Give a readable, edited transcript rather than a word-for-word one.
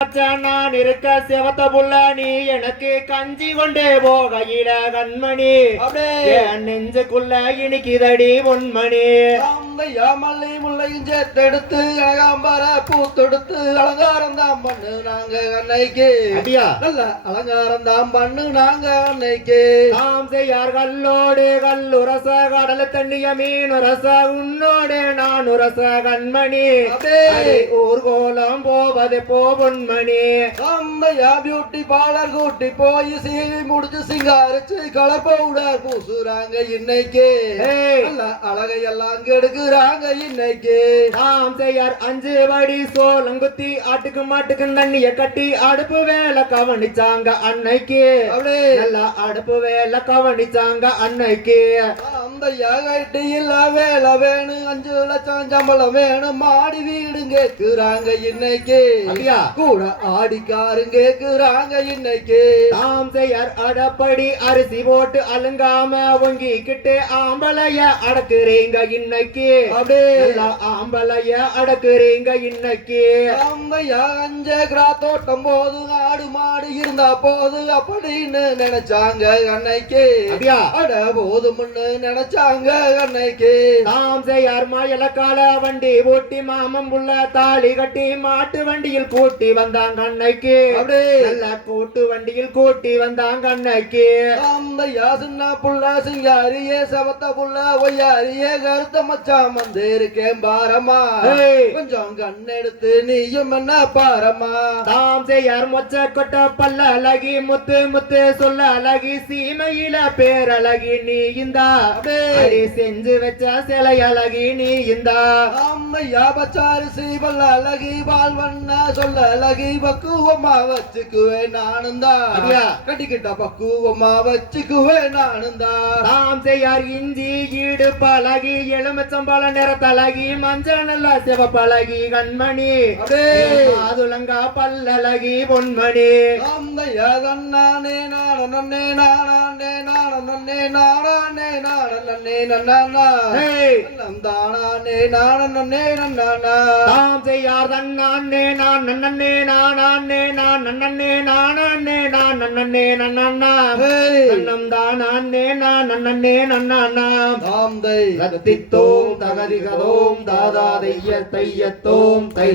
நான் இருக்க சிவத்த புள்ள நீ எனக்கு கஞ்சி கொண்டே போகையில கண்மணி நெஞ்சுக்குள்ள இனிக்குதடி பொன்மணி மல்லி முல்லையும் சேர்த்தெடுத்து அழகாம்பர பூத்தெடுத்து அலங்காரம் தான் பண்ணு நாங்க அன்னைக்கு நல்ல அலங்காரம் தான் பண்ணு நாங்க அன்னைக்கு நாம் செய்யார் கல்லோடு கல்லுரச கடல் தண்ணிய மீன் ரச உன்னோடு நான் உரச கண்மணி ஊர்கோலம் போவது பொன்மணி அம்மையா பியூட்டி பார்லர் கூட்டி போய் சீவி முடிச்சு சிங்காரிச்சு கலர் பவுடர் பூசுறாங்க இன்னைக்கு அழகையெல்லாம் கெடுக்குறாங்க இன்னைக்கு நாம் செய்யார் 5 படி சோளங்குத்தி ஆட்டுக்கு மாட்டுக்கு தண்ணிய கட்டி அடுப்பு வேலை கவனிச்சாங்க அன்னைக்கு நல்லா அடுப்பு வேலை கவனிச்சாங்க அன்னைக்கு அந்த இல்ல வேலை வேணும் 5 லட்சம் சம்பளம் வேணும் மாடி வீடு கேக்குறாங்க இன்னைக்கு கூட ஆடிக்காரும் கேக்குறாங்க இன்னைக்கு நாம் செய்யார் அடப்படி அரிசி போட்டு அலுங்காம ஒங்கிக்கிட்டு ஆம்பளைய அடக்குறீங்க இன்னைக்கு ஆம்பளைய அடக்குறீங்க இன்னைக்கு அம்மையா 5 ஏக்கரா தோட்டம் போது ஆடு மாடு இருந்தா போது அப்படின்னு நினைச்சாங்க அன்னைக்கு அட போதும்னு நினைச்சாங்க அன்னைக்கு நாம் செய்யார் மயலக்கால வண்டி ஓட்டி மாமம் புள்ள தாலி கட்டி மாட்டு வண்டியில் கூட்டி வந்தாங்க அன்னைக்கு நல்ல கூட்டு வண்டியில் கூட்டி வந்தாங்க அன்னைக்கு அம்மையா சின்ன புள்ள சிங்காரியே சவத்த புள்ள ஒய்யாரியே கருத்த மச்சான் வந்து இருக்கேன் பாரமா கொஞ்சம் கண்ணெடுத்து நீயும் என்ன பாரமா தாம் செய்யார் மொச்ச கொட்ட பல்ல அழகி முத்து முத்து சொல்ல அழகி சீமையில பேரழகி நீ இந்தா செஞ்சு வச்ச சிலை அழகி நீ இந்தா அம்மையா பச்சாரி சீவல்ல அழகி வாழ்வண்ண சொல்ல அழகி பக்குவமா வச்சுக்குவேன் நானும் தான் கட்டிக்கிட்ட பக்குவமா வச்சுக்குவேன் நானும் தான் தாம் செய்யார் இஞ்சி ஈடு பழகி எலுமிச்சம்பழ நிறத்தழகி மஞ்சள் நல்ல சிவப்பழகி கண்மணி அதுலங்கா பல்லழகி பொன்மணி நானே நானே நானே நானே நானே நானே நானே நானே தாம் செய்யார் தன்னானே நான் நன்னே நானே நான் நன்னே நானே நான் நன்னே நன்னா நன்னம் தானே நான் நன்னே நன்னா தாம் தை ரத்தித்தோம் தகதிகதோம் தாதா தைய தையத்தோம் தை